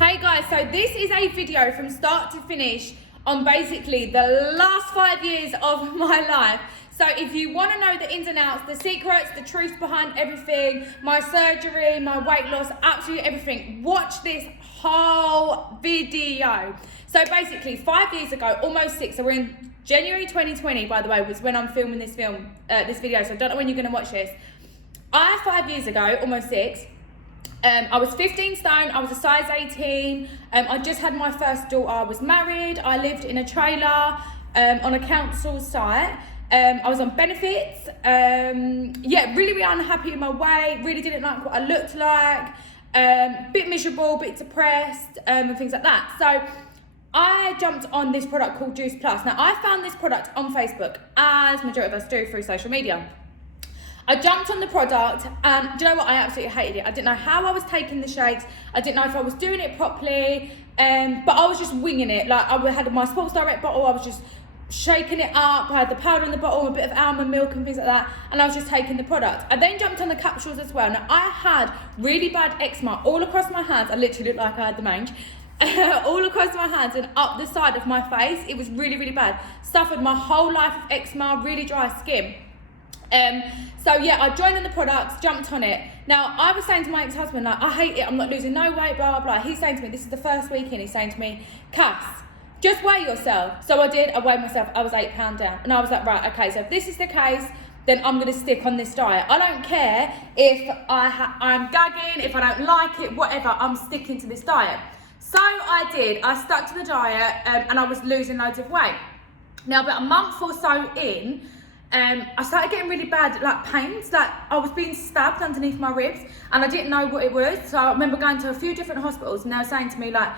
Hey guys, so this is a video from start to finish on basically the last 5 years of my life. So if you want to know the ins and outs, the secrets, the truth behind everything, my surgery, my weight loss, absolutely everything, watch this whole video. So basically 5 years ago, almost 6, so we're in January 2020, by the way, was when I'm filming this video, so I don't know when you're going to watch this. 5 years ago, almost 6, I was 15 stone, I was a size 18, I just had my first daughter, I was married, I lived in a trailer on a council site, I was on benefits, really unhappy in my weight, really didn't like what I looked like, bit miserable, bit depressed, and things like that. So I jumped on this product called Juice Plus. Now I found this product on Facebook, as majority of us do through social media. I jumped on the product and do you know what? I absolutely hated it. I didn't know how I was taking the shakes. I didn't know if I was doing it properly. But I was just winging it. Like I had my Sports Direct bottle. I was just shaking it up. I had the powder in the bottle, a bit of almond milk and things like that. And I was just taking the product. I then jumped on the capsules as well. Now I had really bad eczema all across my hands. I literally looked like I had the mange. All across my hands and up the side of my face. It was really, really bad. Suffered my whole life of eczema, really dry skin. So yeah, I joined in the products, jumped on it. Now I was saying to my ex-husband, like, I hate it, I'm not losing no weight, blah, blah, blah. He's saying to me, this is the first week in, he's saying to me, Cass, just weigh yourself. So I did, I weighed myself, I was 8 pounds down. And I was like, right, okay, so if this is the case, then I'm gonna stick on this diet. I don't care if I'm gagging, if I don't like it, whatever, I'm sticking to this diet. So I did, I stuck to the diet and I was losing loads of weight. Now about a month or so in, I started getting really bad like pains, like I was being stabbed underneath my ribs and I didn't know what it was. So I remember going to a few different hospitals and they were saying to me like,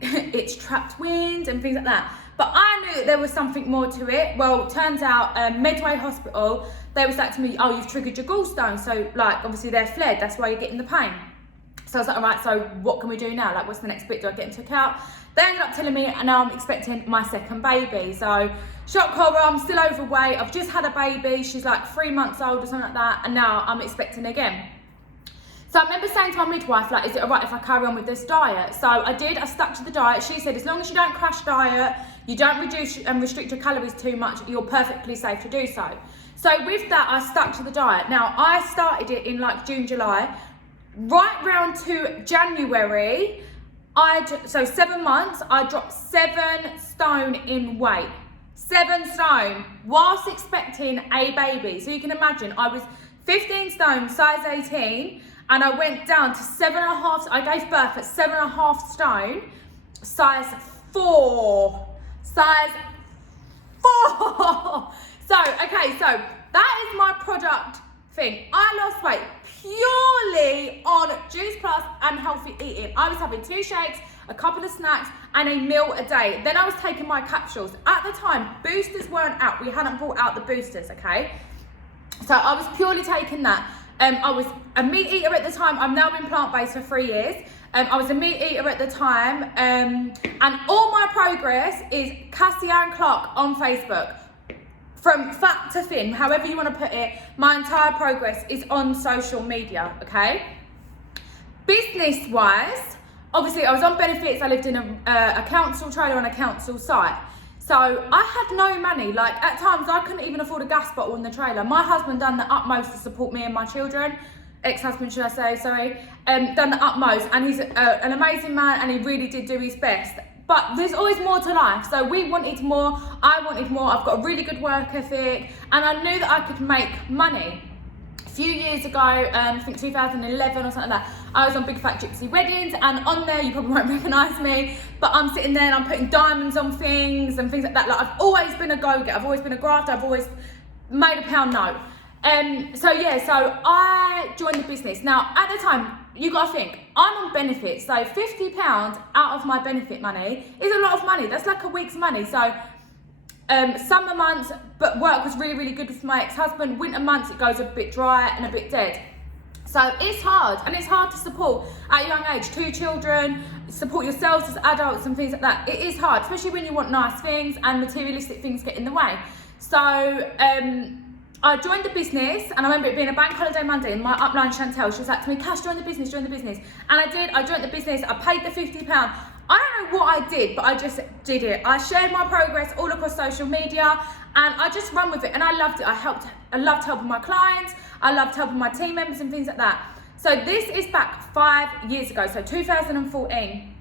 it's trapped wind and things like that. But I knew that there was something more to it. Well, turns out Medway Hospital, they were saying to me, oh, you've triggered your gallstones. So like obviously they're fled, that's why you're getting the pain. So I was like, all right, so what can we do now? Like what's the next bit? Do I get into account? They ended up telling me and now I'm expecting my second baby. So shock horror, I'm still overweight. I've just had a baby. She's like 3 months old or something like that. And now I'm expecting again. So I remember saying to my midwife, like, is it all right if I carry on with this diet? So I did, I stuck to the diet. She said, as long as you don't crash diet, you don't reduce and restrict your calories too much, you're perfectly safe to do so. So with that, I stuck to the diet. Now I started it in like June, July. Right round to January, so 7 months, I dropped 7 stone in weight. 7 stone, whilst expecting a baby. So you can imagine, I was 15 stone, size 18, and I went down to 7.5, I gave birth at 7.5 stone, size 4. Size 4! So, okay, so that is my product thing. I lost weight purely on Juice Plus and healthy eating. I was having 2 shakes, a couple of snacks and a meal a day. Then I was taking my capsules. At the time, boosters weren't out. We hadn't brought out the boosters, okay? So I was purely taking that. I was a meat eater at the time. I've now been plant-based for 3 years. I was a meat eater at the time. And all my progress is Cassy Clark on Facebook. From fat to thin, however you want to put it, my entire progress is on social media, okay? Business-wise, obviously I was on benefits, I lived in a council trailer on a council site. So I had no money, like at times I couldn't even afford a gas bottle in the trailer. My husband done the utmost to support me and my children, ex-husband should I say, sorry, done the utmost and he's an amazing man and he really did do his best. But there's always more to life. So we wanted more, I wanted more. I've got a really good work ethic and I knew that I could make money. A few years ago, I think 2011 or something like that, I was on Big Fat Gypsy Weddings and on there, you probably won't recognise me, but I'm sitting there and I'm putting diamonds on things and things like that. Like I've always been a go-getter, I've always been a grafter, I've always made a pound note. So I joined the business. Now at the time, you gotta think, I'm on benefits, so £50 out of my benefit money is a lot of money. That's like a week's money. So summer months, but work was really, really good with my ex-husband. Winter months, it goes a bit dry and a bit dead. So it's hard, and it's hard to support at a young age. 2 children, support yourselves as adults and things like that. It is hard, especially when you want nice things and materialistic things get in the way. So I joined the business, and I remember it being a bank holiday Monday, and my upline Chantel, she was like to me, Cash, join the business. And I did, I joined the business, I paid the £50. I don't know what I did, but I just did it. I shared my progress all across social media, and I just run with it, and I loved it. I loved helping my clients, I loved helping my team members and things like that. So this is back 5 years ago, so 2014,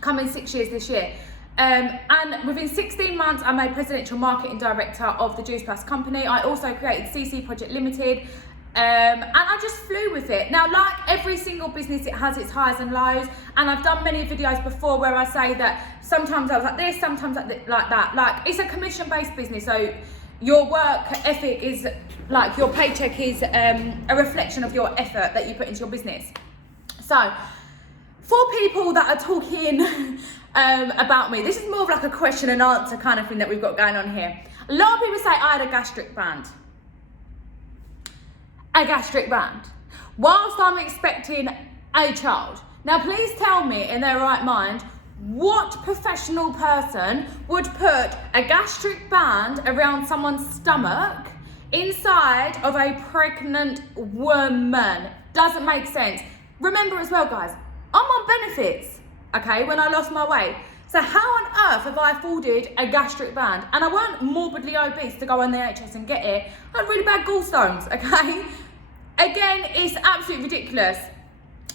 coming 6 years this year. And within 16 months, I made Presidential Marketing Director of the Juice Plus company. I also created CC Project Limited, and I just flew with it. Now, like every single business, it has its highs and lows, and I've done many videos before where I say that sometimes I was like this, sometimes like that. Like, it's a commission-based business, so your work ethic is, like, your paycheck is a reflection of your effort that you put into your business. So, for people that are talking about me, this is more of like a question and answer kind of thing that we've got going on here. A lot of people say I had a gastric band. A gastric band. Whilst I'm expecting a child. Now please tell me in their right mind, what professional person would put a gastric band around someone's stomach inside of a pregnant woman? Doesn't make sense. Remember as well, guys, I'm on benefits, okay, when I lost my weight. So how on earth have I afforded a gastric band? And I weren't morbidly obese to go on the NHS and get it. I had really bad gallstones, okay? Again, it's absolutely ridiculous.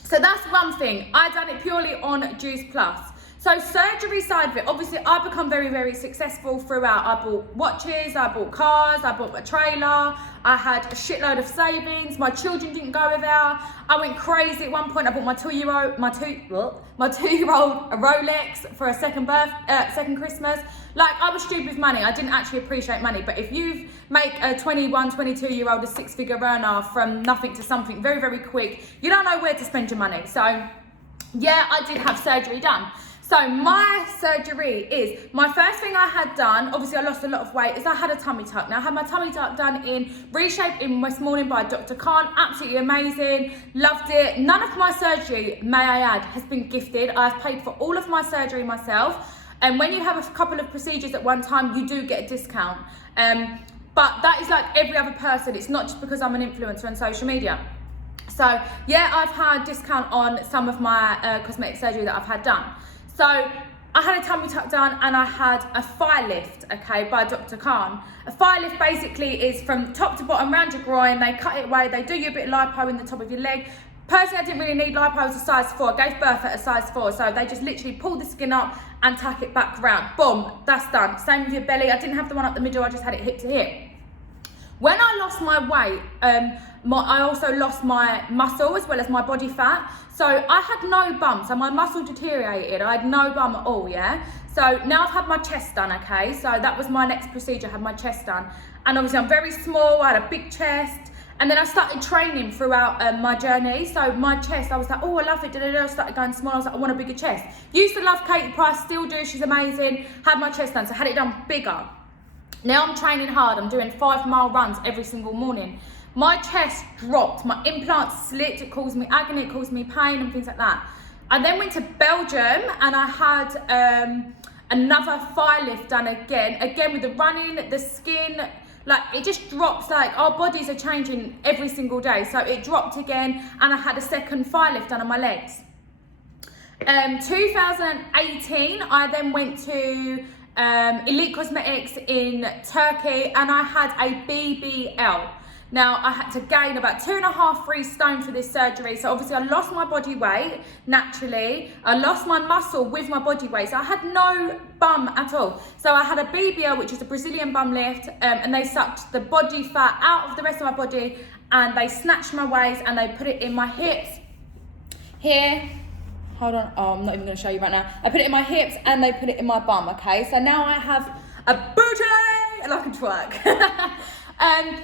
So that's one thing. I done it purely on Juice Plus. So surgery side of it, obviously I've become very, very successful throughout. I bought watches, I bought cars, I bought a trailer, I had a shitload of savings, my children didn't go without. I went crazy at one point. I bought my two-year-old a Rolex for a second Christmas. Like, I was stupid with money. I didn't actually appreciate money. But if you make a 21, 22-year-old a six-figure earner from nothing to something very, very quick, you don't know where to spend your money. So yeah, I did have surgery done. So my surgery is, my first thing I had done, obviously I lost a lot of weight, is I had a tummy tuck. Now I had my tummy tuck done in Reshape in West Morning by Dr. Khan, absolutely amazing, loved it. None of my surgery, may I add, has been gifted. I've paid for all of my surgery myself. And when you have a couple of procedures at one time, you do get a discount. But that is like every other person. It's not just because I'm an influencer on social media. So yeah, I've had a discount on some of my cosmetic surgery that I've had done. So I had a tummy tuck done and I had a thigh lift, okay, by Dr. Khan. A thigh lift basically is from top to bottom around your groin. They cut it away, they do you a bit of lipo in the top of your leg. Personally, I didn't really need lipo. I was a size 4. I gave birth at a size 4. So they just literally pull the skin up and tuck it back around. Boom, that's done. Same with your belly. I didn't have the one up the middle. I just had it hip to hip. When I lost my weight, I also lost my muscle as well as my body fat. So I had no bum. So my muscle deteriorated. I had no bum at all, yeah? So now I've had my chest done, okay? So that was my next procedure. I had my chest done. And obviously I'm very small. I had a big chest. And then I started training throughout my journey. So my chest, I was like, oh, I love it. I started going small. I was like, I want a bigger chest. Used to love Katie Price, still do. She's amazing. Had my chest done, so I had it done bigger. Now I'm training hard. I'm doing 5-mile runs every single morning. My chest dropped. My implant slit. It caused me agony. It caused me pain and things like that. I then went to Belgium and I had another thigh lift done again with the running, the skin. Like, it just drops. Like, our bodies are changing every single day. So it dropped again and I had a second thigh lift done on my legs. 2018, I then went to Elite Cosmetics in Turkey and I had a BBL. Now, I had to gain about 2.5, 3 stone for this surgery. So obviously I lost my body weight naturally. I lost my muscle with my body weight. So I had no bum at all. So I had a BBL, which is a Brazilian bum lift, and they sucked the body fat out of the rest of my body and they snatched my waist and they put it in my hips here. Hold on, oh, I'm not even gonna show you right now. I put it in my hips and they put it in my bum, okay? So now I have a booty and I can twerk.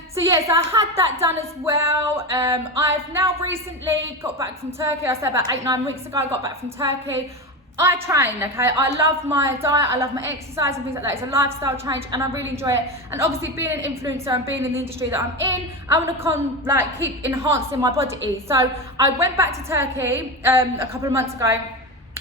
So yes, I had that done as well. I've now recently got back from Turkey. I say about 8-9 weeks ago, I got back from Turkey. I train, okay? I love my diet, I love my exercise and things like that. It's a lifestyle change and I really enjoy it. And obviously being an influencer and being in the industry that I'm in, I want to keep enhancing my body. So I went back to Turkey a couple of months ago,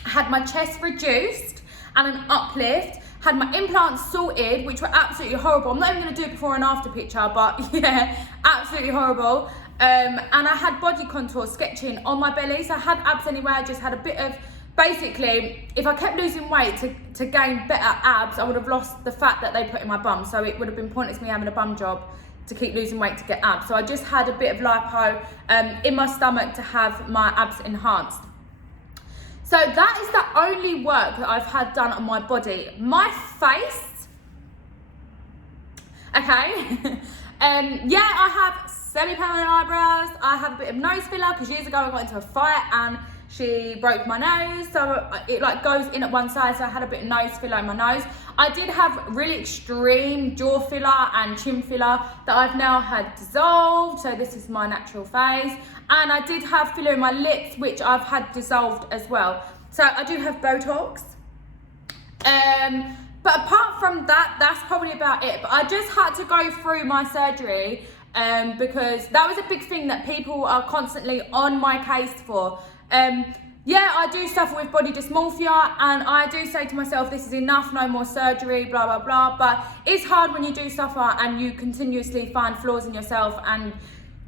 had my chest reduced and an uplift, had my implants sorted, which were absolutely horrible. I'm not even going to do a before and after picture, but yeah, absolutely horrible. And I had body contour sketching on my belly, so I had abs anyway. I just had a bit of, basically, if I kept losing weight to gain better abs, I would have lost the fat that they put in my bum, so it would have been pointless me having a bum job to keep losing weight to get abs. So I just had a bit of lipo in my stomach to have my abs enhanced. So that is the only work that I've had done on my body. My face, okay, yeah, I have semi-permanent eyebrows. I have a bit of nose filler because years ago I got into a fight and she broke my nose, so it like goes in at one side, so I had a bit of nose filler in my nose. I did have really extreme jaw filler and chin filler that I've now had dissolved, so this is my natural face. And I did have filler in my lips, which I've had dissolved as well. So I do have Botox. But apart from that, that's probably about it. But I just had to go through my surgery because that was a big thing that people are constantly on my case for. Yeah, I do suffer with body dysmorphia, and I do say to myself, this is enough, no more surgery, blah, blah, blah. But it's hard when you do suffer and you continuously find flaws in yourself and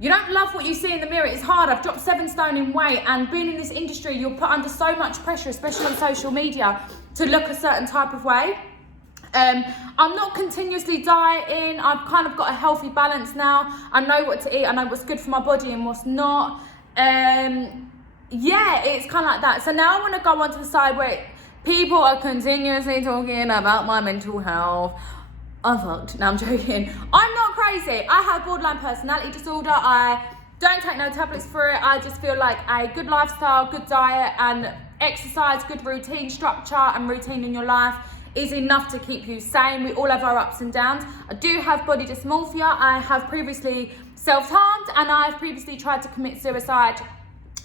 you don't love what you see in the mirror. It's hard. I've dropped 7 stone in weight, and being in this industry, you're put under so much pressure, especially on social media, to look a certain type of way. I'm not continuously dieting. I've kind of got a healthy balance now. I know what to eat. I know what's good for my body and what's not. Yeah, it's kind of like that. So now I want to go on to the side where people are continuously talking about my mental health. I'm fucked. No, I'm joking. I'm not crazy. I have borderline personality disorder. I don't take no tablets for it. I just feel like a good lifestyle, good diet and exercise, good routine structure and routine in your life is enough to keep you sane. We all have our ups and downs. I do have body dysmorphia. I have previously self-harmed and I've previously tried to commit suicide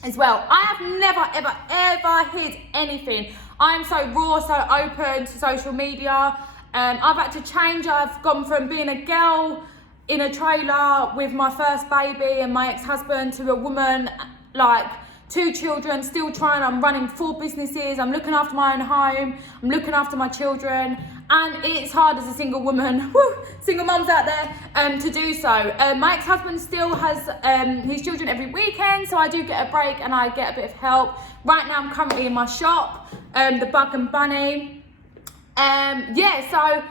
as well. I have never, ever, ever hid anything. I am so raw, so open to social media. I've had to change. I've gone from being a girl in a trailer with my first baby and my ex-husband to a woman, like 2 children, still trying. I'm running 4 businesses. I'm looking after my own home. I'm looking after my children. And it's hard as a single woman, woo, single mums out there, to do so. My ex-husband still has his children every weekend, so I do get a break and I get a bit of help. Right now I'm currently in my shop, the Bug and Bunny. Yeah, so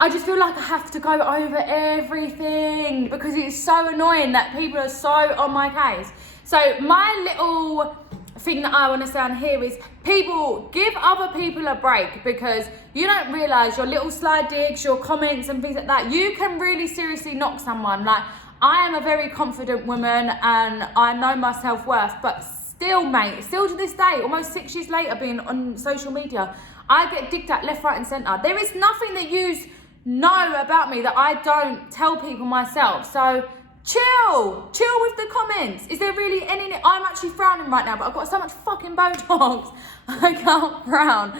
I just feel like I have to go over everything because it's so annoying that people are so on my case. So my little thing that I want to say on here is people, give other people a break, because you don't realise your little slide digs, your comments and things like that, you can really seriously knock someone. Like, I am a very confident woman and I know my self-worth, but still, mate, still to this day, almost 6 years later being on social media, I get digged at left, right and centre. There is nothing that you know about me that I don't tell people myself. So chill with the comments. Is there really any? I'm actually frowning right now, but I've got so much fucking Botox, I can't frown.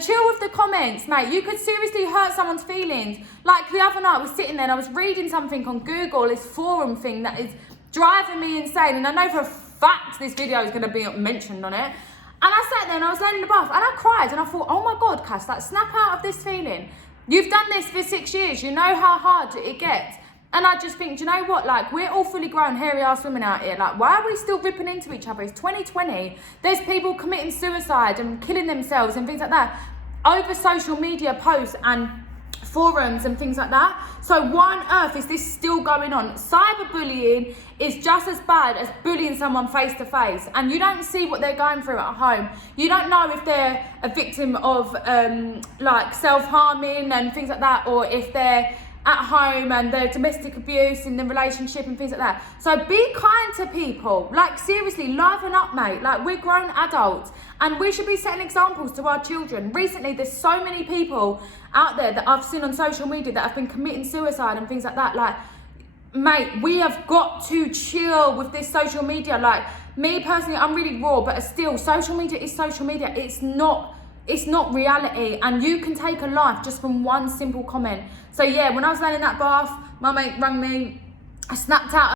Chill with the comments, mate. You could seriously hurt someone's feelings. Like the other night, I was sitting there and I was reading something on Google, this forum thing that is driving me insane. And I know for a fact this video is going to be mentioned on it. And I sat there and I was laying in the bath and I cried and I thought, oh my God, Cass, like, snap out of this feeling. You've done this for 6 years. You know how hard it gets. And I just think, do you know what? Like, we're all fully grown, hairy-ass women out here. Like, why are we still ripping into each other? It's 2020. There's people committing suicide and killing themselves and things like that over social media posts and forums and things like that. So why on earth is this still going on? Cyberbullying is just as bad as bullying someone face to face, and you don't see what they're going through at home. You don't know if they're a victim of like self-harming and things like that, or if they're at home and their domestic abuse in the relationship and things like that. So be kind to people. Like, seriously, liven up, mate. Like, we're grown adults and we should be setting examples to our children. Recently, there's so many people out there that I've seen on social media that have been committing suicide and things like that. Like, mate, we have got to chill with this social media. Like, me personally, I'm really raw, but still, social media is social media. It's not reality, and you can take a life just from one simple comment. So yeah, when I was laying in that bath, my mate rang me, I snapped out